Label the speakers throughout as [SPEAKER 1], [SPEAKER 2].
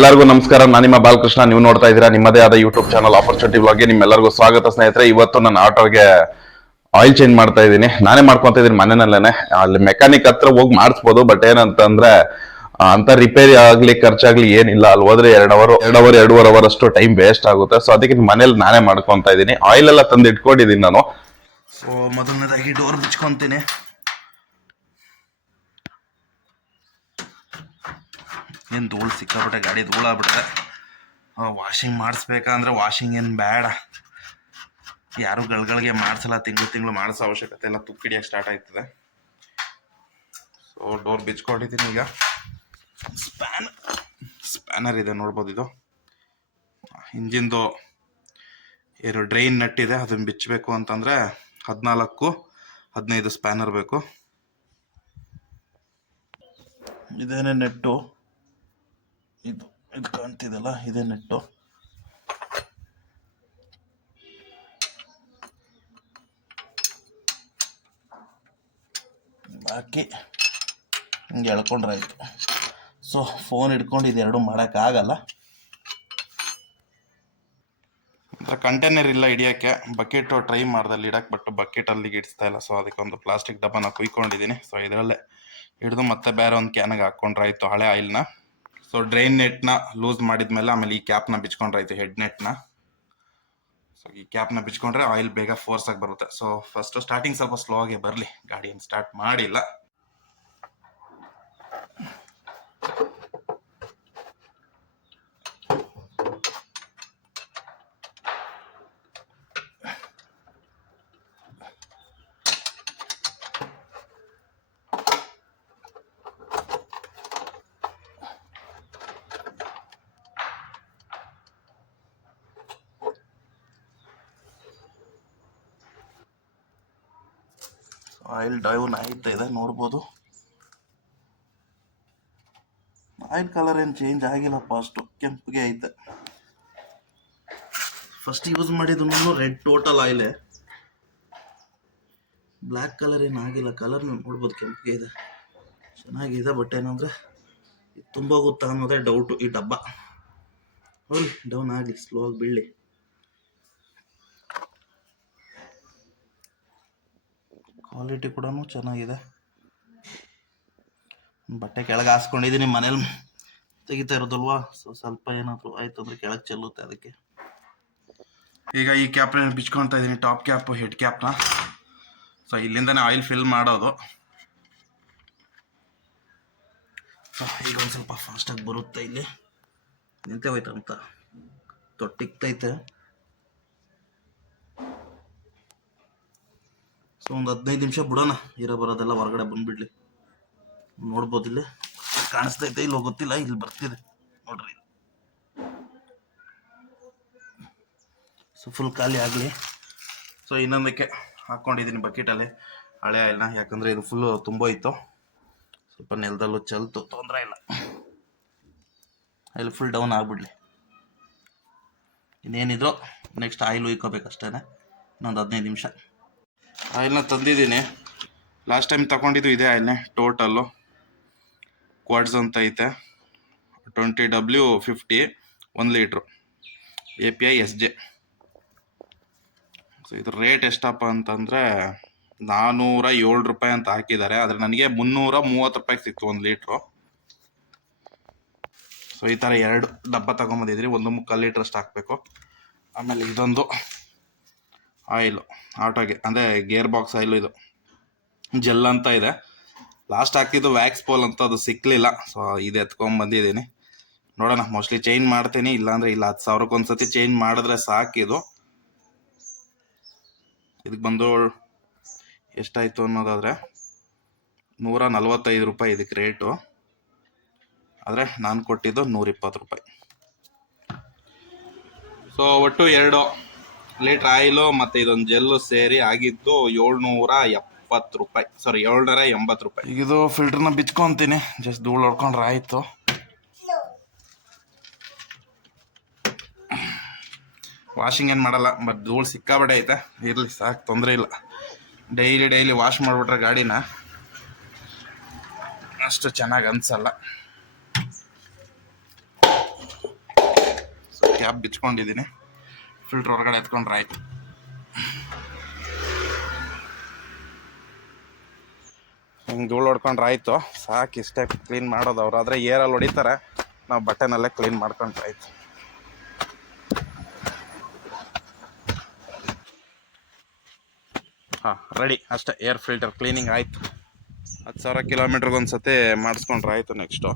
[SPEAKER 1] ಎಲ್ಲರಿಗೂ ನಮಸ್ಕಾರ. ನಾನು ನಿಮ್ಮ ಬಾಲಕೃಷ್ಣ. ನೀವು ನೋಡ್ತಾ ಇದ್ದೀರಾ ನಿಮ್ಮದೇ ಆದ ಯೂಟ್ಯೂಬ್ ಚಾನಲ್ ಆಪರ್ಚುನಿಟಿ ಬ್ಲಾಗ್ಗೆ ನಿಮ್ಮೆಲ್ಲರಿಗೂ ಸ್ವಾಗತ ಸ್ನೇಹಿತರೆ. ಇವತ್ತು ನನ್ನ ಆಟೋಗೆ ಆಯಿಲ್ ಚೇಂಜ್ ಮಾಡ್ತಾ ಇದ್ದೀನಿ. ನಾನೇ ಮಾಡ್ಕೊತ ಇದ್ದೀನಿ ಮನೆಯಲ್ಲೇನೆ. ಅಲ್ಲಿ ಮೆಕ್ಯಾನಿಕ್ ಹತ್ರ ಹೋಗಿ ಮಾಡಿಸ್ಬೋದು ಬಟ್ ಏನಂತಂದ್ರೆ ಅಂತ ರಿಪೇರಿ ಆಗ್ಲಿ ಖರ್ಚಾಗ್ಲಿ ಏನಿಲ್ಲ. ಅಲ್ಲಿ ಹೋದ್ರೆ ಎರಡು ಅವರ್ ಎರಡ್ ಅವರ್ ಎರಡೂವರೆ ಅವರ್ ಅಷ್ಟು ಟೈಮ್ ವೇಸ್ಟ್ ಆಗುತ್ತೆ. ಸೊ ಅದಕ್ಕೆ ಮನೇಲಿ ನಾನೇ ಮಾಡ್ಕೊತಾ ಇದ್ದೀನಿ. ಆಯಿಲ್ ಎಲ್ಲ ತಂದು ಇಟ್ಕೊಂಡಿದ್ದೀನಿ ನಾನು.
[SPEAKER 2] ಸೊ ಮೊದಲನೇದಾಗಿ ಡೋರ್ ಬಿಚ್ಕೊಂತೀನಿ ಏನು ಧೂಳು ಸಿಕ್ಕಾಬಿಟ್ಟೆ ಗಾಡಿ ಧೂಳಾಗ್ಬಿಟ್ಟೆ ವಾಷಿಂಗ್ ಮಾಡಿಸ್ಬೇಕಂದ್ರೆ ವಾಷಿಂಗ್ ಏನು ಬೇಡ. ಯಾರು ಗಳಗಳಿಗೆ ಮಾಡಿಸಲ್ಲ, ತಿಂಗಳು ತಿಂಗಳು ಮಾಡಿಸೋ ಅವಶ್ಯಕತೆ ಎಲ್ಲ ತುಕ್ಕು ಹಿಡಿಯೋಕೆ ಸ್ಟಾರ್ಟ್ ಆಯ್ತದೆ. ಸೊ ಡೋರ್ ಬಿಚ್ಕೊಂಡಿದ್ದೀನಿ ಈಗ. ಸ್ಪ್ಯಾನ್ ಸ್ಪ್ಯಾನರ್ ಇದೆ, ನೋಡ್ಬೋದು ಇದು. ಇಂಜಿನ್ದು ಏನು ಡ್ರೈನ್ ನಟ್ ಇದೆ ಅದನ್ನ ಬಿಚ್ಚಬೇಕು ಅಂತಂದರೆ ಹದಿನಾಲ್ಕು, ಹದಿನೈದು ಸ್ಪ್ಯಾನರ್ ಬೇಕು. ಇದೇನೇ ನೆಟ್ಟು ಇದು ಇದು ಕಾಣ್ತಿದೆಲ್ಲ ಇದೇ ನೆಟ್ಟು ಹಾಕಿ ಹಿಂಗೆ ಎಳ್ಕೊಂಡ್ರೆ ಆಯಿತು. ಸೊ ಫೋನ್ ಹಿಡ್ಕೊಂಡು ಇದೆರಡು ಮಾಡೋಕ್ಕಾಗಲ್ಲ ಕಂಟೈನರ್ ಇಲ್ಲ ಹಿಡಿಯೋಕ್ಕೆ. ಬಕೆಟು ಟ್ರೈ ಮಾಡ್ದಲ್ಲಿ ಇಡಕ್ಕೆ ಬಟ್ ಬಕೆಟ್ ಅಲ್ಲಿಗೆ ಇಡಿಸ್ತಾ ಇಲ್ಲ. ಸೊ ಅದಕ್ಕೊಂದು ಪ್ಲಾಸ್ಟಿಕ್ ಡಬ್ಬನ ಕುಯ್ಕೊಂಡಿದ್ದೀನಿ. ಸೊ ಇದರಲ್ಲೇ ಹಿಡಿದು ಮತ್ತೆ ಬೇರೆ ಒಂದು ಕ್ಯಾನಿಗೆ ಹಾಕ್ಕೊಂಡ್ರೆ ಆಯಿತು. ಹಳೆ ಆಯಿಲ್ನ ಸೊ ಡ್ರೈನ್ ನೆಟ್ನ ಲೂಸ್ ಮಾಡಿದ್ಮೇಲೆ ಆಮೇಲೆ ಈ ಕ್ಯಾಪ್ನ ಬಿಚ್ಕೊಂಡ್ರೆ ಆಯಿತು ಹೆಡ್ ನೆಟ್ನ ಸೊ ಈ ಕ್ಯಾಪ್ನ ಬಿಚ್ಕೊಂಡ್ರೆ ಆಯಿಲ್ ಬೇಗ ಫೋರ್ಸ್ ಆಗಿ ಬರುತ್ತೆ. ಸೊ ಫಸ್ಟ್ ಸ್ಟಾರ್ಟಿಂಗ್ ಸ್ವಲ್ಪ ಸ್ಲೋ ಆಗಿ ಬರಲಿ. ಗಾಡಿಯನ್ನು ಸ್ಟಾರ್ಟ್ ಮಾಡಿಲ್ಲ. ಆಯಿಲ್ ಡೈವನ್ ಆಯ್ತಾ ಇದೆ, ನೋಡ್ಬೋದು. ಆಯಿಲ್ ಕಲರ್ ಏನು ಚೇಂಜ್ ಆಗಿಲ್ಲ ಅಷ್ಟು ಕೆಂಪಿಗೆ ಐತೆ. ಫಸ್ಟ್ ಯೂಸ್ ಮಾಡಿದ್ರು ರೆಡ್ ಟೋಟಲ್ ಆಯಿಲೆ ಬ್ಲ್ಯಾಕ್ ಕಲರ್ ಏನು ಆಗಿಲ್ಲ ಕಲರ್ ನೋಡ್ಬೋದು ಕೆಂಪಿಗೆ ಇದೆ. ಚೆನ್ನಾಗಿದೆ ಬಟ್ ಏನಂದರೆ ತುಂಬ ಗೊತ್ತಾ ಅನ್ನೋದೇ ಡೌಟು ಈ ಡಬ್ಬ. ಹೋಗ್ಲಿ ಡೌನ್ ಆಗಲಿ ಸ್ಲೋ ಆಗಿ ಬೀಳಲಿ. ಕ್ವಾಲಿಟಿ ಕೂಡ ಚೆನ್ನಾಗಿದೆ. ಬಟ್ಟೆ ಕೆಳಗೆ ಹಾಸ್ಕೊಂಡಿದ್ದೀನಿ, ಮನೇಲಿ ತೆಗಿತಾ ಇರೋದಲ್ವಾ? ಸೊ ಸ್ವಲ್ಪ ಏನಾದರೂ ಆಯ್ತು ಅಂದರೆ ಕೆಳಗೆ ಚೆಲ್ಲುತ್ತೆ ಅದಕ್ಕೆ. ಈಗ ಈ ಕ್ಯಾಪ್ನ ಬಿಚ್ಕೊಳ್ತಾ ಇದ್ದೀನಿ ಟಾಪ್ ಕ್ಯಾಪ್ ಹೆಡ್ ಕ್ಯಾಪ್ನ ಸೊ ಇಲ್ಲಿಂದನೇ ಆಯಿಲ್ ಫಿಲ್ ಮಾಡೋದು. ಸೊ ಈಗ ಒಂದು ಸ್ವಲ್ಪ ಫಾಸ್ಟಾಗಿ ಬರುತ್ತೆ ಇಲ್ಲಿ. ನಿಂತೆ ಹೋಯ್ತಂತ ತೊಟ್ಟಿಕ್ತೈತೆ ಸೊ ಒಂದು ಹದಿನೈದು ನಿಮಿಷ ಬಿಡೋಣ. ಇರೋ ಬರೋದೆಲ್ಲ ಹೊರಗಡೆ ಬಂದ್ಬಿಡ್ಲಿ. ನೋಡ್ಬೋದು ಇಲ್ಲಿ. ಕಾಣಿಸ್ತೈತೆ, ಇಲ್ಲಿ ಗೊತ್ತಿಲ್ಲ, ಇಲ್ಲಿ ಬರ್ತಿದೆ. ನೋಡ್ರಿ. ಸೊ ಫುಲ್ ಖಾಲಿ ಆಗಲಿ. ಸೊ ಇನ್ನೊಂದಕ್ಕೆ ಹಾಕ್ಕೊಂಡಿದ್ದೀನಿ ಬಕೆಟಲ್ಲಿ. ಹಳೆ ಆಯಿಲ್ನ, ಯಾಕಂದರೆ ಇದು ಫುಲ್ಲು ತುಂಬೋಯ್ತು ಸ್ವಲ್ಪ ನೆಲದಲ್ಲೂ ಚಲ್ತು, ತೊಂದರೆ ಇಲ್ಲ. ಆಯಿಲ್ ಫುಲ್ ಡೌನ್ ಆಗಿಬಿಡ್ಲಿ. ಇನ್ನೇನಿದ್ರು ನೆಕ್ಸ್ಟ್ ಆಯಿಲ್ ಉಯ್ಕೋಬೇಕಷ್ಟೇ ಇನ್ನೊಂದು ಹದಿನೈದು ನಿಮಿಷ. ಆಯಿಲ್ನ ತಂದಿದ್ದೀನಿ. ಲಾಸ್ಟ್ ಟೈಮ್ ತಗೊಂಡಿದ್ದು ಇದೆ ಆಯಿಲ್ನೇ ಟೋಟಲ್ಲು ಕ್ವಾಡ್ಸ್ ಅಂತ ಐತೆ. ಟ್ವೆಂಟಿ ಡಬ್ಲ್ಯೂ ಫಿಫ್ಟಿ ಒಂದು litre. A P I S J so ಇದ್ರ ರೇಟ್ ಎಷ್ಟಪ್ಪ ಅಂತಂದರೆ ನಾನ್ನೂರ ಏಳು ರೂಪಾಯಿ ಅಂತ ಹಾಕಿದ್ದಾರೆ. ಆದರೆ ನನಗೆ ಮುನ್ನೂರ ಮೂವತ್ತು ರೂಪಾಯಿಗೆ ಸಿಕ್ತು ಒಂದು ಲೀಟ್ರು. ಸೊ ಈ ಥರ ಎರಡು ಡಬ್ಬ ತಗೊಂಬಂದಿದ್ರಿ. ಒಂದು ಮುಕ್ಕಾಲು ಲೀಟ್ರಷ್ಟು ಹಾಕಬೇಕು. ಆಮೇಲೆ ಇದೊಂದು. ಆಯಿಲು ಆಟೋಗೆ ಅಂದರೆ ಗೇರ್ ಬಾಕ್ಸ್ ಆಯಿಲು ಇದು. ಜೆಲ್ ಅಂತ ಇದೆ. ಲಾಸ್ಟ್ ಹಾಕಿದ್ದು ವ್ಯಾಕ್ಸ್ ಪೋಲ್ ಅಂತ ಅದು ಸಿಕ್ಕಲಿಲ್ಲ ಸೊ ಇದು ಎತ್ಕೊಂಡ್ ಬಂದಿದ್ದೀನಿ. ನೋಡೋಣ ಮೋಸ್ಟ್ಲಿ ಚೇಂಜ್ ಮಾಡ್ತೀನಿ, ಇಲ್ಲಾಂದರೆ ಇಲ್ಲ, ಹತ್ತು ಸಾವಿರಕ್ಕೆ ಒಂದ್ಸತಿ ಚೇಂಜ್ ಮಾಡಿದ್ರೆ ಸಾಕಿದು ಇದಕ್ಕೆ ಬಂದು ಎಷ್ಟಾಯಿತು ಅನ್ನೋದಾದ್ರೆ ನೂರ ನಲ್ವತ್ತೈದು ರೂಪಾಯಿ ಇದಕ್ಕೆ ರೇಟು ಆದರೆ ನಾನು ಕೊಟ್ಟಿದ್ದು ನೂರಿಪ್ಪತ್ತು ರೂಪಾಯಿ. ಸೊ ಒಟ್ಟು ಎರಡು. ಲೀಟ್ರ್ ಆಯಿಲು ಮತ್ತು ಇದೊಂದು ಜೆಲ್ಲು ಸೇರಿ ಆಗಿದ್ದು ಏಳ್ನೂರ ಎಪ್ಪತ್ತು ರೂಪಾಯಿ. ಸಾರಿ ಏಳ್ನೂರ ಎಂಬತ್ತು ರೂಪಾಯಿ. ಇದು ಫಿಲ್ಟರ್ನ ಬಿಚ್ಕೊಂತೀನಿ. ಜಸ್ಟ್ ಧೂಳು ಹೊಡ್ಕೊಂಡ್ರೆ ಆಯಿತು. ವಾಷಿಂಗ್ ಏನು ಮಾಡಲ್ಲ ಬಟ್ ಧೂಳು ಸಿಕ್ಕಾಬಡೆ ಐತೆ. ಇರಲಿ, ಸಾಕು, ತೊಂದರೆ ಇಲ್ಲ. ಡೈಲಿ ಡೈಲಿ ವಾಶ್ ಮಾಡಿಬಿಟ್ರೆ ಗಾಡಿನ ಅಷ್ಟು ಚೆನ್ನಾಗಿ ಅನ್ಸಲ್ಲ. ಕ್ಯಾಬ್ ಬಿಚ್ಕೊಂಡಿದ್ದೀನಿ. ಫಿಲ್ಟ್ರ್ ಹೊರಗಡೆ ಎತ್ಕೊಂಡ್ರೆ ಆಯ್ತು ಹಿಂಗೆ ಧೂಳು ಹೊಡ್ಕೊಂಡ್ರೆ ಆಯ್ತು ಸಾಕು ಇಷ್ಟೇ ಕ್ಲೀನ್ ಮಾಡೋದು ಅವ್ರು. ಆದರೆ ಏರಲ್ಲಿ ಹೊಡಿತಾರೆ. ನಾವು ಬಟ್ಟೆನಲ್ಲೇ ಕ್ಲೀನ್ ಮಾಡ್ಕೊಂಡ್ರೆ ಆಯ್ತು ಹಾಂ ರೆಡಿ ಅಷ್ಟೇ ಏರ್ ಫಿಲ್ಟರ್ ಕ್ಲೀನಿಂಗ್ ಆಯಿತು. ಹತ್ತು ಸಾವಿರ ಕಿಲೋಮೀಟ್ರಿಗೆ ಒಂದು ಸತಿ ಮಾಡಿಸ್ಕೊಂಡ್ರೆ ಆಯಿತು ನೆಕ್ಸ್ಟು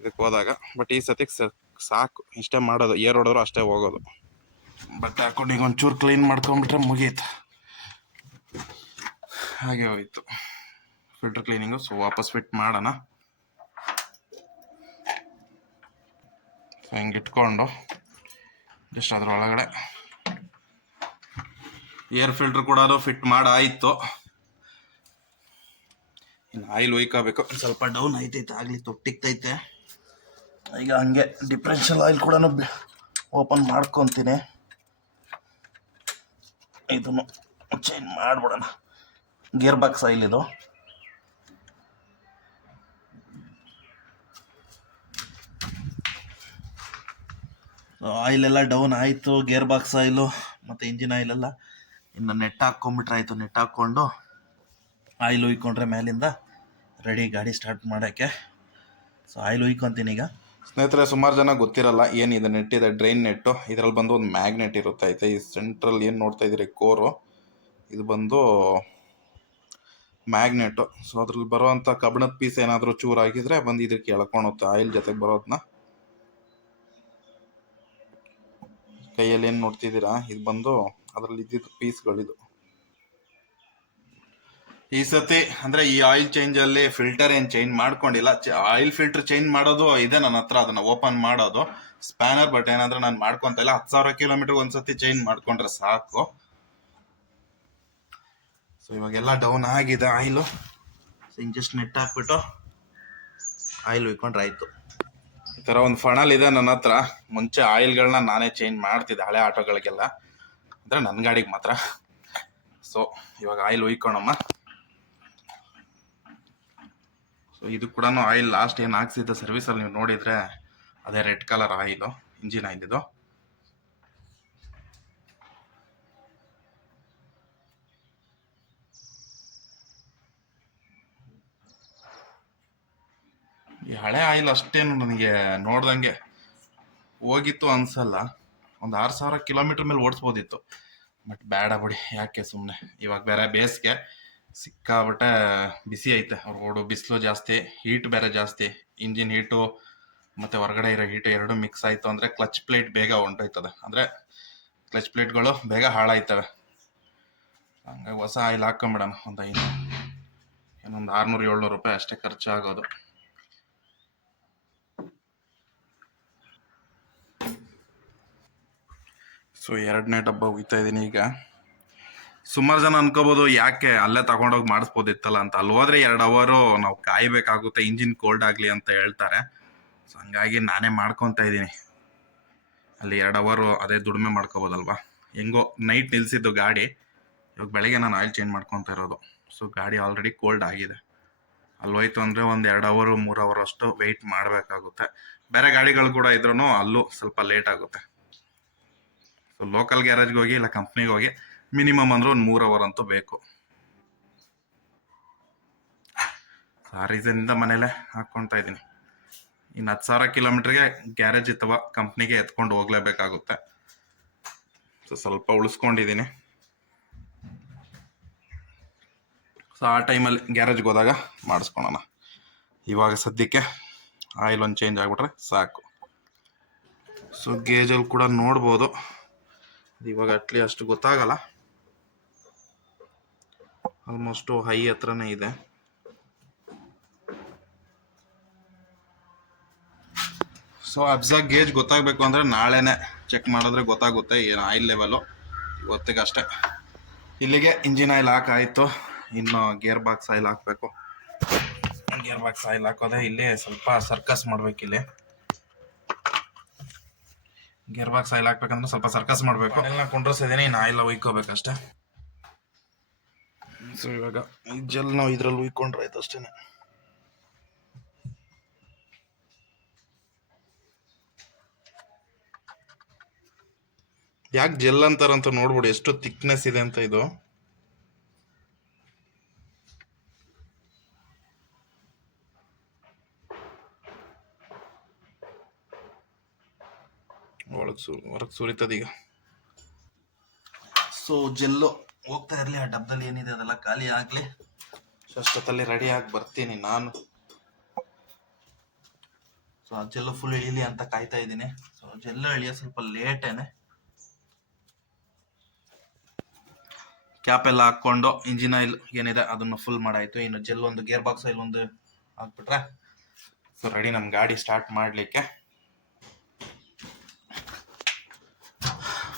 [SPEAKER 2] ಇದಕ್ಕೆ ಹೋದಾಗ. ಬಟ್ ಈ ಸತಿಗೆ ಸ ಸಾಕು. ಇಷ್ಟೇ ಮಾಡೋದು, ಏರ್ ಹೊಡೆದ್ರು ಅಷ್ಟೇ ಹೋಗೋದು. ಬಟ್ಟೆ ಹಾಕೊಂಡು ಈಗ ಒಂಚೂರು ಕ್ಲೀನ್ ಮಾಡ್ಕೊಂಬಿಟ್ರೆ ಮುಗೀತು. ಹಾಗೆ ಹೋಯ್ತು. ಫಿಲ್ಟರ್ ಕ್ಲೀನಿಂಗು ಸೊ ವಾಪಸ್ ಫಿಟ್ ಮಾಡೋಣ. ಹಿಂಗೆ ಇಟ್ಕೊಂಡು ಜಸ್ಟ್ ಅದ್ರೊಳಗಡೆ ಏರ್ ಫಿಲ್ಟರ್ ಕೂಡ ಫಿಟ್ ಮಾಡಾಯಿತು. ಇನ್ನು ಆಯಿಲ್ ಒಯ್ಕೋಬೇಕು ಸ್ವಲ್ಪ ಡೌನ್ ಆಯ್ತೈತೆ, ಆಗಲಿ ತೊಟ್ಟಿಗ್ತೈತೆ. ಈಗ ಹಂಗೆ ಡಿಫ್ರೆನ್ಷಿಯಲ್ ಆಯಿಲ್ ಕೂಡ ಓಪನ್ ಮಾಡ್ಕೊತೀನಿ. ಇದನ್ನು ಚೇಂಜ್ ಮಾಡಿಬಿಡೋಣ. ಗೇರ್ ಬಾಕ್ಸ್ ಆಯಿಲ್ ಇದು. ಆಯಿಲ್ ಎಲ್ಲ ಡೌನ್ ಆಯಿತು ಗೇರ್ ಬಾಕ್ಸ್ ಆಯಿಲು ಮತ್ತು ಇಂಜಿನ್ ಆಯಿಲ್ ಎಲ್ಲ. ಇನ್ನು ನೆಟ್ ಹಾಕ್ಕೊಂಬಿಟ್ರೆ ಆಯಿತು ನೆಟ್ ಹಾಕ್ಕೊಂಡು ಆಯಿಲ್ ಉಯ್ಕೊಂಡ್ರೆ ಮೇಲಿಂದ ರೆಡಿ ಗಾಡಿ ಸ್ಟಾರ್ಟ್ ಮಾಡೋಕ್ಕೆ. ಸೊ ಆಯಿಲ್ ಉಯ್ಕೊತೀನಿ ಈಗ. ಸ್ನೇಹಿತರೆ, ಸುಮಾರು ಜನ ಗೊತ್ತಿರಲ್ಲ ಏನು ಇದು ನೆಟ್ ಇದೆ ಡ್ರೈನ್ ನೆಟ್ಟು ಇದರಲ್ಲಿ ಬಂದು ಒಂದು ಮ್ಯಾಗ್ನೆಟ್ ಇರುತ್ತೆ ಐತೆ. ಈ ಸೆಂಟ್ರಲ್ ಏನು ನೋಡ್ತಾ ಇದ್ದೀರಿ ಕೋರು ಇದು ಬಂದು ಮ್ಯಾಗ್ನೆಟು ಸೊ ಅದ್ರಲ್ಲಿ ಬರುವಂಥ ಕಬ್ಬಿಣದ ಪೀಸ್ ಏನಾದರೂ ಚೂರಾಗಿದ್ರೆ ಬಂದು ಇದಕ್ಕೆ ಎಳ್ಕೊಳುತ್ತೆ ಆಯಿಲ್ ಜೊತೆಗೆ ಬರೋದನ್ನ ಕೈಯಲ್ಲಿ ಏನು ನೋಡ್ತಿದ್ದೀರಾ? ಇದು ಬಂದು ಅದರಲ್ಲಿ ಇದ್ದಿದ್ದು ಪೀಸ್ಗಳಿದು ಈ ಸತಿ ಅಂದ್ರೆ ಈ ಆಯಿಲ್ ಚೇಂಜ್ ಅಲ್ಲಿ ಫಿಲ್ಟರ್ ಏನ್ ಚೇಂಜ್ ಮಾಡ್ಕೊಂಡಿಲ್ಲ. ಆಯಿಲ್ ಫಿಲ್ಟರ್ ಚೇಂಜ್ ಮಾಡೋದು ಇದೆ ನನ್ನ ಹತ್ರ, ಅದನ್ನ ಓಪನ್ ಮಾಡೋದು. ಸ್ಪ್ಯಾನರ್ ಬಟ್ ಏನಂದ್ರೆ ನಾನು ಮಾಡ್ಕೊಂತ ಇಲ್ಲ. ಹತ್ತು ಸಾವಿರ ಕಿಲೋಮೀಟರ್ ಒಂದ್ಸತಿ ಚೇಂಜ್ ಮಾಡ್ಕೊಂಡ್ರೆ ಸಾಕು. ಸೊ ಇವಾಗೆಲ್ಲ ಡೌನ್ ಆಗಿದೆ ಆಯಿಲು ಸೊ ಜಸ್ಟ್ ನೆಟ್ ಹಾಕ್ಬಿಟ್ಟು ಆಯಿಲ್ ಉಯ್ಕೊಂಡ್ರೆ ಆಯ್ತು. ಈ ಥರ ಒಂದು ಫಣಲ್ ಇದೆ ನನ್ನ ಹತ್ರ. ಮುಂಚೆ ಆಯಿಲ್ಗಳನ್ನ ನಾನೇ ಚೇಂಜ್ ಮಾಡ್ತಿದ್ದೆ, ಹಳೆ ಆಟೋಗಳಿಗೆಲ್ಲ. ಅಂದರೆ ನನ್ನ ಗಾಡಿಗೆ ಮಾತ್ರ. ಸೊ ಇವಾಗ ಆಯಿಲ್ ಉಯ್ಕೊಳಮ್ಮ ಸೊ ಇದು ಕೂಡ ಆಯಿಲ್ ಲಾಸ್ಟ್ ಏನು ಹಾಕ್ಸಿದ್ದ ಸರ್ವಿಸಲ್ಲಿ ನೀವು ನೋಡಿದರೆ ಅದೇ red colour oil engine oil ಇದು. ಈ ಹಳೆ ಆಯಿಲ್ ಅಷ್ಟೇನು ನನಗೆ ನೋಡ್ದಂಗೆ ಹೋಗಿತ್ತು ಅನ್ಸಲ್ಲ. ಒಂದು ಆರು ಸಾವಿರ ಕಿಲೋಮೀಟರ್ ಮೇಲೆ ಓಡಿಸ್ಬೋದಿತ್ತು. ಬಟ್ ಬೇಡ ಬಿಡಿ, ಯಾಕೆ ಸುಮ್ಮನೆ ಇವಾಗ ಬೇರೆ ಬೇಸ್ಗೆ. ಸಿಕ್ಕಾಬಿಟ್ಟೆ ಬಿಸಿ ಐತೆ. ರೋಡು ಬಿಸಿಲು ಜಾಸ್ತಿ ಹೀಟ್ ಬೇರೆ ಜಾಸ್ತಿ ಇಂಜಿನ್ ಹೀಟು ಮತ್ತು ಹೊರಗಡೆ ಇರೋ ಹೀಟು ಎರಡು ಮಿಕ್ಸ್ ಆಯಿತು ಅಂದರೆ ಕ್ಲಚ್ ಪ್ಲೇಟ್ ಬೇಗ ಹೊಂಟೋಯ್ತದೆ. ಅಂದರೆ ಕ್ಲಚ್ ಪ್ಲೇಟ್ಗಳು ಬೇಗ ಹಾಳಾಯ್ತವೆ. ಹಂಗಾಗಿ ಹೊಸ ಆಯಿಲ್ ಹಾಕೊಂಬಿಡೋಣ ಒಂದು ಐದು ಇನ್ನೊಂದು ಆರುನೂರು, ಏಳ್ನೂರು ರೂಪಾಯಿ ಅಷ್ಟೇ ಖರ್ಚಾಗೋದು. ಸೊ ಎರಡನೇ ಡಬ್ಬ ಹೋಗ್ತಾ ಇದ್ದೀನಿ ಈಗ. ಸುಮಾರು ಜನ ಅನ್ಕೋಬೋದು, ಯಾಕೆ ಅಲ್ಲೇ ತಗೊಂಡೋಗಿ ಮಾಡಿಸ್ಬೋದಿತ್ತಲ್ಲ ಅಂತ. ಅಲ್ಲಿ ಹೋದ್ರೆ ಎರಡು ಅವರು ನಾವು ಕಾಯ್ಬೇಕಾಗುತ್ತೆ ಇಂಜಿನ್ ಕೋಲ್ಡ್ ಆಗಲಿ ಅಂತ ಹೇಳ್ತಾರೆ. ಸೊ ಹಂಗಾಗಿ ನಾನೇ ಮಾಡ್ಕೊತಾ ಇದ್ದೀನಿ. ಅಲ್ಲಿ ಎರಡು ಅವರು ಅದೇ ದುಡಿಮೆ ಮಾಡ್ಕೋಬೋದಲ್ವಾ? ಹೆಂಗೋ ನೈಟ್ ನಿಲ್ಸಿದ್ದು ಗಾಡಿ, ಇವಾಗ ಬೆಳಗ್ಗೆ ನಾನು ಆಯಿಲ್ ಚೇಂಜ್ ಮಾಡ್ಕೊತಾ ಇರೋದು. ಸೊ ಗಾಡಿ ಆಲ್ರೆಡಿ ಕೋಲ್ಡ್ ಆಗಿದೆ. ಅಲ್ಲಿ ಹೋಯ್ತು ಅಂದರೆ ಒಂದು ಎರಡು ಅವರು ಮೂರು ಅವರ್ ಅಷ್ಟು ವೆಯ್ಟ್ ಮಾಡಬೇಕಾಗುತ್ತೆ. ಬೇರೆ ಗಾಡಿಗಳು ಕೂಡ ಇದ್ರೂ ಅಲ್ಲೂ ಸ್ವಲ್ಪ ಲೇಟ್ ಆಗುತ್ತೆ. ಸೊ ಲೋಕಲ್ ಗ್ಯಾರೇಜ್ಗೆ ಹೋಗಿ ಇಲ್ಲ ಕಂಪ್ನಿಗೆ ಹೋಗಿ ಮಿನಿಮಮ್ ಅಂದ್ರೆ ಒಂದು ಮೂರು ಅವರ್ ಅಂತೂ ಬೇಕು. ಆ ರೀಸನಿಂದ ಮನೇಲೆ ಹಾಕ್ಕೊತಾ ಇದ್ದೀನಿ. ಇನ್ನು ಹತ್ತು ಸಾವಿರ ಕಿಲೋಮೀಟ್ರಿಗೆ ಗ್ಯಾರೇಜ್ ಅಥವಾ ಕಂಪ್ನಿಗೆ ಎತ್ಕೊಂಡು ಹೋಗ್ಲೇಬೇಕಾಗುತ್ತೆ. ಸೊ ಸ್ವಲ್ಪ ಉಳಿಸ್ಕೊಂಡಿದ್ದೀನಿ. ಸೊ ಆ ಟೈಮಲ್ಲಿ ಗ್ಯಾರೇಜ್ಗೆ ಹೋದಾಗ ಮಾಡಿಸ್ಕೊಳೋಣ. ಇವಾಗ ಸದ್ಯಕ್ಕೆ ಆಯಿಲ್ ಒಂದು ಚೇಂಜ್ ಆಗಿಬಿಟ್ರೆ ಸಾಕು. ಸೊ ಗೇಜಲ್ಲಿ ಕೂಡ ನೋಡ್ಬೋದು. ಇವಾಗ ಅಟ್ಲಿ ಅಷ್ಟು ಗೊತ್ತಾಗಲ್ಲ. ಆಲ್ಮೋಸ್ಟು ಹೈ ಹತ್ರನೇ ಇದೆ. ಸೊ ಅಬ್ಸಾಗ್ ಗೇಜ್ ಗೊತ್ತಾಗಬೇಕು ಅಂದರೆ ನಾಳೆನೇ ಚೆಕ್ ಮಾಡಿದ್ರೆ ಗೊತ್ತಾಗುತ್ತೆ, ಏನು ಆಯಿಲ್ ಲೆವೆಲು ಇವತ್ತಿಗೆ ಅಷ್ಟೇ. ಇಲ್ಲಿಗೆ ಇಂಜಿನ್ ಆಯಿಲ್ ಹಾಕಾಯಿತು. ಇನ್ನು ಗೇರ್ ಬಾಕ್ಸ್ ಆಯಿಲ್ ಹಾಕಬೇಕು. ಗೇರ್ ಬಾಕ್ಸ್ ಆಯಿಲ್ ಹಾಕೋದೆ, ಇಲ್ಲಿ ಸ್ವಲ್ಪ ಸರ್ಕಸ್ ಮಾಡ್ಬೇಕು ಇಲ್ಲಿ. ಗೇರ್ ಬಾಕ್ಸ್ ಆಯಿಲ್ ಹಾಕ್ಬೇಕಂದ್ರೆ ಸ್ವಲ್ಪ ಸರ್ಕಸ್ ಮಾಡಬೇಕು. ಎಲ್ಲ ಕುಂಡ್ರಸಿದ್ದೀನಿ ಇನ್ನು ಆಯಿಲ್ ಉಯ್ಕೋಬೇಕಷ್ಟೇ ಸೊ ಇವಾಗ ಜೆಲ್ ನಾವು ಇದ್ರಲ್ಲಿ ಉಯ್ಕೊಂಡ್ರೆ ಆಯ್ತು ಅಷ್ಟೇ ಯಾಕೆ ಜೆಲ್ ಅಂತಾರಂತ ನೋಡ್ಬಿಡಿ, ಎಷ್ಟು ಥಿಕ್ನೆಸ್ ಇದೆ ಅಂತ ಇದು. ಒಳಗೆ ಸು ಹೊರಗೆ ಸುರಿತದೀಗ. ಸೊ ಜೆಲ್ಲು ಹೋಗ್ತಾ ಇರಲಿ, ಆ ಡಬ್ಬದಲ್ಲಿ ಏನಿದೆ ಅದೆಲ್ಲ ಖಾಲಿ ಆಗಲಿ. ಅಷ್ಟೊತ್ತಲ್ಲಿ ರೆಡಿ ಆಗಿ ಬರ್ತೀನಿ ನಾನು. ಸೊ ಆ ಜೆಲ್ಲು ಫುಲ್ ಇಳಿಲಿ ಅಂತ ಕಾಯ್ತಾ ಇದ್ದೀನಿ. ಸೊ ಜೆಲ್ಲು ಇಳಿಯೋ ಸ್ವಲ್ಪ ಲೇಟೇನೆ ಕ್ಯಾಪ್ ಎಲ್ಲ ಹಾಕ್ಕೊಂಡು ಇಂಜಿನ್ ಆಯಿಲ್ ಏನಿದೆ ಅದನ್ನು ಫುಲ್ ಮಾಡಾಯ್ತು. ಇನ್ನು ಜೆಲ್ ಒಂದು ಗೇರ್ ಬಾಕ್ಸ್ ಆಯಿಲ್ ಒಂದು ಹಾಕ್ಬಿಟ್ರೆ. ಸೊ ರೆಡಿ ನಮ್ಮ ಗಾಡಿ ಸ್ಟಾರ್ಟ್ ಮಾಡಲಿಕ್ಕೆ.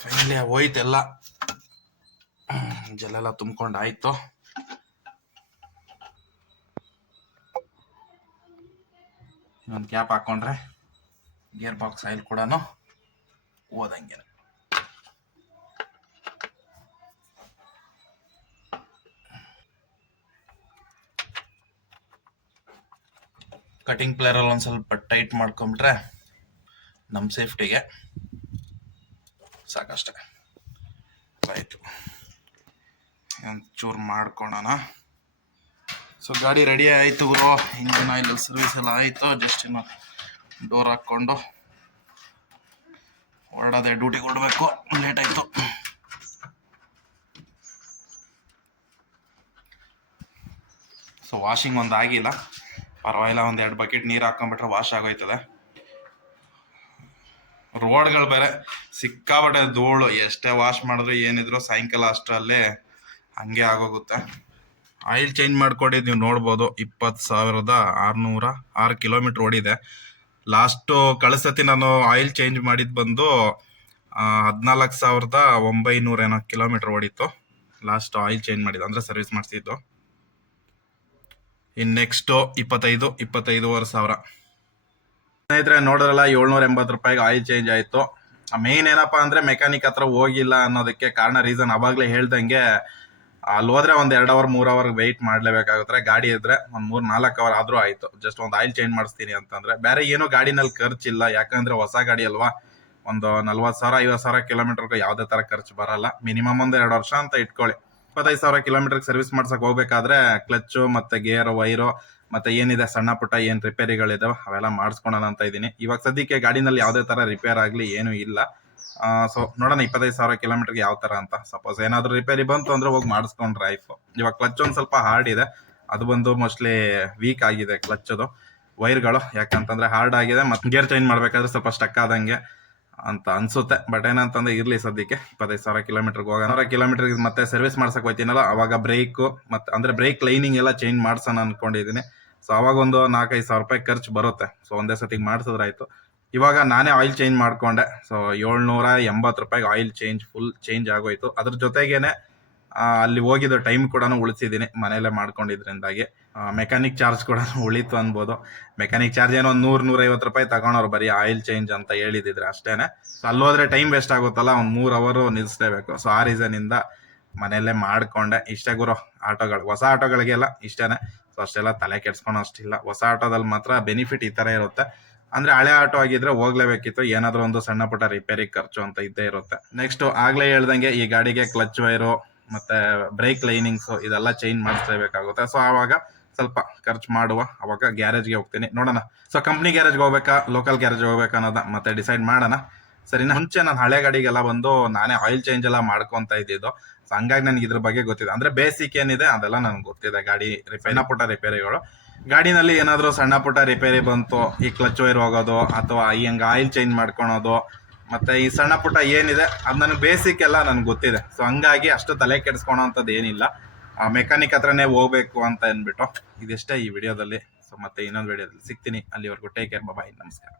[SPEAKER 2] ಫೈನಲಿ ಹೋಯ್ತೆಲ್ಲ ಜಲ್ಲೆಲ್ಲ ತುಂಬ್ಕೊಂಡು ಆಯಿತು. ಇನ್ನೊಂದು ಕ್ಯಾಪ್ ಹಾಕ್ಕೊಂಡ್ರೆ ಗೇರ್ ಬಾಕ್ಸ್ ಆಯಿಲ್ ಕೂಡ ಓದಂಗೆ ಕಟಿಂಗ್ ಪ್ಲೇರಲ್ಲಿ ಒಂದು ಸ್ವಲ್ಪ ಟೈಟ್ ಮಾಡ್ಕೊಂಬಿಟ್ರೆ ನಮ್ಮ ಸೇಫ್ಟಿಗೆ ಸಾಕಷ್ಟೇ. ಆಯಿತು. ಒಂಚೂರು ಮಾಡ್ಕೊಳೋಣ. ಸೊ ಗಾಡಿ ರೆಡಿ ಆಯಿತು ಗುರು ಇಂಜಿನ್ ಆಯಿಲ್ ಸರ್ವಿಸ್ ಎಲ್ಲ ಆಯಿತು. ಜಸ್ಟ್ ಇನ್ನು ಡೋರ್ ಹಾಕ್ಕೊಂಡು ಹೊರಡೋದೆ ಡ್ಯೂಟಿಗೆ ಹೊರಡಬೇಕು. ಲೇಟ್ ಆಯಿತು. ಸೊ ವಾಷಿಂಗ್ ಒಂದು ಆಗಿಲ್ಲ. ಪರವಾಗಿಲ್ಲ, ಒಂದು ಎರಡು ಬಕೆಟ್ ನೀರು ಹಾಕೊಂಡ್ಬಿಟ್ರೆ ವಾಶ್ ಆಗೋಯ್ತದೆ. ರೋಡ್ಗಳು ಬೇರೆ. ಸಿಕ್ಕಾಬಟ್ಟೆ ಧೂಳು. ಎಷ್ಟೇ ವಾಶ್ ಮಾಡಿದ್ರು ಏನಿದ್ರು ಸಾಯಂಕಾಲ ಅಷ್ಟರಲ್ಲೇ ಹಂಗೆ ಆಗೋಗುತ್ತೆ. ಆಯಿಲ್ ಚೇಂಜ್ ಮಾಡಿಕೊಡಿ ನೀವು ನೋಡ್ಬೋದು, ಇಪ್ಪತ್ತು ಸಾವಿರದ ಆರುನೂರ ಆರು ಕಿಲೋಮೀಟ್ರ್ ಓಡಿದೆ. ಲಾಸ್ಟು ಕಳಿಸತಿ ನಾನು ಆಯಿಲ್ ಚೇಂಜ್ ಮಾಡಿದ್ದು ಬಂದು ಹದಿನಾಲ್ಕು ಸಾವಿರದ ಒಂಬೈನೂರ ಏನೋ ಕಿಲೋಮೀಟ್ರ್ ಓಡಿತ್ತು. ಲಾಸ್ಟ್ ಆಯಿಲ್ ಚೇಂಜ್ ಮಾಡಿದ್ದು, ಅಂದರೆ ಸರ್ವಿಸ್ ಮಾಡಿಸಿದ್ದು. ಇನ್ನು ನೆಕ್ಸ್ಟು ಇಪ್ಪತ್ತೈದು, ಇಪ್ಪತ್ತೈದೂವರೆ ಸಾವಿರ. ಸ್ನೇಹಿತರೆ, ನೋಡಿದ್ರಲ್ಲ, ಏಳ್ನೂರ ಎಂಬತ್ತು ರೂಪಾಯಿಗೆ ಆಯಿಲ್ ಚೇಂಜ್ ಆಯಿತು. ಮೇನ್ ಏನಪ್ಪಾ ಅಂದರೆ ಮೆಕ್ಯಾನಿಕ್ ಹತ್ರ ಹೋಗಿಲ್ಲ ಅನ್ನೋದಕ್ಕೆ ಕಾರಣ ರೀಸನ್ ಅವಾಗಲೇ ಹೇಳ್ದಂಗೆ ಅಲ್ಲಿ ಹೋದ್ರೆ ಒಂದು ಎರಡು ಅವರ್ ಮೂರ್ ಅವರ್ ವೆಯ್ಟ್ ಮಾಡ್ಲೇಬೇಕಾಗುತ್ತೆ. ಗಾಡಿ ಇದ್ರೆ ಒಂದು ಮೂರ್, ನಾಲ್ಕು ಅವರ್ ಆದ್ರೂ ಆಯ್ತು. ಜಸ್ಟ್ ಒಂದು ಆಯಿಲ್ ಚೇಂಜ್ ಮಾಡಿಸ್ತೀನಿ ಅಂತಂದ್ರೆ. ಬೇರೆ ಏನೋ ಗಾಡಿನಲ್ಲಿ ಖರ್ಚಿಲ್ಲ ಯಾಕಂದ್ರೆ ಹೊಸ ಗಾಡಿ ಅಲ್ವಾ? ಒಂದು ನಲ್ವತ್ತು ಸಾವಿರ, ಐವತ್ತು ಸಾವಿರ ಕಿಲೋಮೀಟರ್ಗೆ ಯಾವುದೇ ತರ ಖರ್ಚು ಬರಲ್ಲ. ಮಿನಿಮಮ್ ಒಂದು ಎರಡು ವರ್ಷ ಅಂತ ಇಟ್ಕೊಳ್ಳಿ. ಇಪ್ಪತ್ತೈದು ಸಾವಿರ ಕಿಲೋಮೀಟರ್ ಸರ್ವಿಸ್ ಮಾಡ್ಸಕ್ ಹೋಗ್ಬೇಕಾದ್ರೆ ಕ್ಲಚ್ಚು ಮತ್ತೆ ಗೇರ್ ವೈರು ಮತ್ತೆ ಏನಿದೆ ಸಣ್ಣ ಪುಟ್ಟ ಏನ್ ರಿಪೇರಿಗಳಿದಾವೆ ಅವೆಲ್ಲ ಮಾಡಿಸ್ಕೊಳೋಣ ಅಂತ ಇದ್ದೀನಿ. ಇವಾಗ ಸದ್ಯಕ್ಕೆ ಗಾಡಿನಲ್ಲಿ ಯಾವುದೇ ತರ ರಿಪೇರ್ ಆಗ್ಲಿ ಏನು ಇಲ್ಲ. ಸೊ ನೋಡೋಣ, ಇಪ್ಪತ್ತೈದು ಸಾವಿರ ಕಿಲೋಮೀಟರ್ಗೆ ಯಾವ ಥರ ಅಂತ. ಸಪೋಸ್ ಏನಾದರೂ ರಿಪೇರಿ ಬಂತು ಅಂದ್ರೆ ಹೋಗಿ ಮಾಡಿಸ್ಕೊಂಡ್ರೆ ಆಯ್ತು ಇವಾಗ ಕ್ಲಚ್ ಒಂದು ಸ್ವಲ್ಪ ಹಾರ್ಡ್ ಇದೆ. ಅದು ಬಂದು ಮೋಸ್ಟ್ಲಿ ವೀಕ್ ಆಗಿದೆ ಕ್ಲಚ್ ಅದು. ವೈರ್ಗಳು ಯಾಕಂತಂದ್ರೆ ಹಾರ್ಡ್ ಆಗಿದೆ ಮತ್ತು ಗೇರ್ ಚೇಂಜ್ ಮಾಡಬೇಕಾದ್ರೆ ಸ್ವಲ್ಪ ಸ್ಟಕ್ ಆದಂಗೆ ಅಂತ ಅನ್ಸುತ್ತೆ. ಬಟ್ ಏನಂತಂದ್ರೆ ಇರಲಿ ಸದ್ಯಕ್ಕೆ. ಇಪ್ಪತ್ತೈದು ಸಾವಿರ ಕಿಲೋಮೀಟರ್ಗೆ ಹೋಗೋಣ. ಸಾವಿರ ಕಿಲೋಮೀಟರ್ಗೆ ಮತ್ತೆ ಸರ್ವಿಸ್ ಮಾಡ್ಸಕ್ ಹೋಯ್ತೀನಲ್ಲ, ಅವಾಗ ಬ್ರೇಕು ಮತ್ತು ಅಂದರೆ ಬ್ರೇಕ್ ಲೈನಿಂಗ್ ಎಲ್ಲ ಚೇಂಜ್ ಮಾಡ್ಸೋಣ ಅನ್ಕೊಂಡಿದ್ದೀನಿ. ಸೊ ಅವಾಗ ಒಂದು ನಾಲ್ಕೈದು ಸಾವಿರ ರೂಪಾಯಿ ಖರ್ಚು ಬರುತ್ತೆ. ಸೊ ಒಂದೇ ಸತಿಗೆ ಮಾಡಿಸಿದ್ರಾಯ್ತು ಇವಾಗ ನಾನೇ ಆಯಿಲ್ ಚೇಂಜ್ ಮಾಡ್ಕೊಂಡೆ. ಸೊ ಏಳ್ನೂರ ಎಂಬತ್ತು ರೂಪಾಯಿಗೆ ಆಯಿಲ್ ಚೇಂಜ್ ಫುಲ್ ಚೇಂಜ್ ಆಗೋಯ್ತು. ಅದ್ರ ಜೊತೆಗೇನೆ ಅಲ್ಲಿ ಹೋಗಿದ ಟೈಮ್ ಕೂಡ ಉಳಿಸಿದ್ದೀನಿ ಮನೆಯಲ್ಲೇ ಮಾಡ್ಕೊಂಡಿದ್ರಿಂದಾಗಿ. ಮೆಕ್ಯಾನಿಕ್ ಚಾರ್ಜ್ ಕೂಡ ಉಳಿತು ಅನ್ಬೋದು. ಮೆಕ್ಯಾನಿಕ್ ಚಾರ್ಜ್ ಏನೋ ಒಂದು ನೂರ್, ನೂರೈವತ್ತು ರೂಪಾಯಿ ತಗೊಂಡವ್ರು ಬರೀ ಆಯಿಲ್ ಚೇಂಜ್ ಅಂತ ಹೇಳಿದಿದ್ರೆ ಅಷ್ಟೇನೆ. ಸೊ ಅಲ್ಲಿ ಟೈಮ್ ವೇಸ್ಟ್ ಆಗುತ್ತಲ್ಲ, ಒಂದು ಮೂರು ಅವರು ನಿಲ್ಲಿಸ್ಲೇಬೇಕು ಸೊ ಆ ರೀಸನಿಂದ ಮನೆಯಲ್ಲೇ ಮಾಡ್ಕೊಂಡೆ. ಇಷ್ಟೇ ಗುರು, ಆಟೋಗಳು. ಹೊಸ ಆಟೋಗಳಿಗೆಲ್ಲ ಇಷ್ಟೇನೆ. ಸೊ ಅಷ್ಟೆಲ್ಲ ತಲೆ ಕೆಡ್ಸ್ಕೊಳೋ ಅಷ್ಟಿಲ್ಲ ಹೊಸ ಆಟೋದಲ್ಲಿ ಮಾತ್ರ ಬೆನಿಫಿಟ್ ಈ ಥರ ಇರುತ್ತೆ. ಅಂದ್ರೆ ಹಳೆ ಆಟೋ ಆಗಿದ್ರೆ ಹೋಗ್ಲೇಬೇಕಿತ್ತು. ಏನಾದ್ರೂ ಒಂದು ಸಣ್ಣ ಪುಟ್ಟ ರಿಪೇರಿ ಖರ್ಚು ಅಂತ ಇದ್ದೇ ಇರುತ್ತೆ. ನೆಕ್ಸ್ಟ್ ಆಗ್ಲೇ ಹೇಳ್ದಂಗೆ ಈ ಗಾಡಿಗೆ ಕ್ಲಚ್ ವೈರು ಮತ್ತೆ ಬ್ರೇಕ್ ಲೈನಿಂಗ್ಸ್ ಇದೆಲ್ಲ ಚೇಂಜ್ ಮಾಡಿಸ್ಲೇಬೇಕಾಗುತ್ತೆ. ಸೊ ಆವಾಗ ಸ್ವಲ್ಪ ಖರ್ಚು ಮಾಡುವ. ಅವಾಗ ಗ್ಯಾರೇಜ್ಗೆ ಹೋಗ್ತೀನಿ. ನೋಡೋಣ. ಸೊ ಕಂಪ್ನಿ ಗ್ಯಾರೇಜ್ಗೆ ಹೋಗ್ಬೇಕಾ ಲೋಕಲ್ ಗ್ಯಾರೇಜ್ ಹೋಗ್ಬೇಕಾ ಅನ್ನೋದ ಮತ್ತೆ ಡಿಸೈಡ್ ಮಾಡೋಣ. ಸರಿನಾ? ಮುಂಚೆ ನಾನು ಹಳೆ ಗಾಡಿಗೆಲ್ಲ ಬಂದು ನಾನೇ ಆಯಿಲ್ ಚೇಂಜ್ ಎಲ್ಲ ಮಾಡ್ಕೊಂತ ಇದ್ದಿದ್ದು. ಸೊ ಹಂಗಾಗಿ ನನಗೆ ಇದ್ರ ಬಗ್ಗೆ ಗೊತ್ತಿದೆ. ಅಂದ್ರೆ ಬೇಸಿಕ್ ಏನಿದೆ ಅದೆಲ್ಲ ನನಗೆ ಗೊತ್ತಿದೆ ಗಾಡಿ ರಿಪೇರಿ ಪುಟ್ಟ ರಿಪೇರಿಗಳು ಗಾಡಿನಲ್ಲಿ ಏನಾದರೂ ಸಣ್ಣ ಪುಟ್ಟ ರಿಪೇರಿ ಬಂತು, ಈ ಕ್ಲಚ್ ವೈರ್ ಹೋಗೋದು, ಅಥವಾ ಈ ಹಂಗೆ ಆಯಿಲ್ ಚೇಂಜ್ ಮಾಡ್ಕೊಳೋದು, ಮತ್ತೆ ಈ ಸಣ್ಣ ಪುಟ್ಟ ಏನಿದೆ, ಅದು ನನಗೆ ಬೇಸಿಕ್ ಎಲ್ಲ ನನಗೆ ಗೊತ್ತಿದೆ. ಸೊ ಹಂಗಾಗಿ ಅಷ್ಟು ತಲೆ ಕೆಡಿಸ್ಕೊಳೋ ಅಂಥದ್ದು ಏನಿಲ್ಲ. ಆ ಮೆಕ್ಯಾನಿಕ್ ಹತ್ರನೇ ಹೋಗ್ಬೇಕು ಅಂತ ಅಂದ್ಬಿಟ್ಟು, ಇದಿಷ್ಟೇ ಈ ವಿಡಿಯೋದಲ್ಲಿ. ಸೊ ಮತ್ತೆ ಇನ್ನೊಂದು ವಿಡಿಯೋದಲ್ಲಿ ಸಿಗ್ತೀನಿ. ಅಲ್ಲಿವರೆಗೂ ಟೇಕ್ ಕೇರ್ ಬಾಯ್ ನಮಸ್ಕಾರ.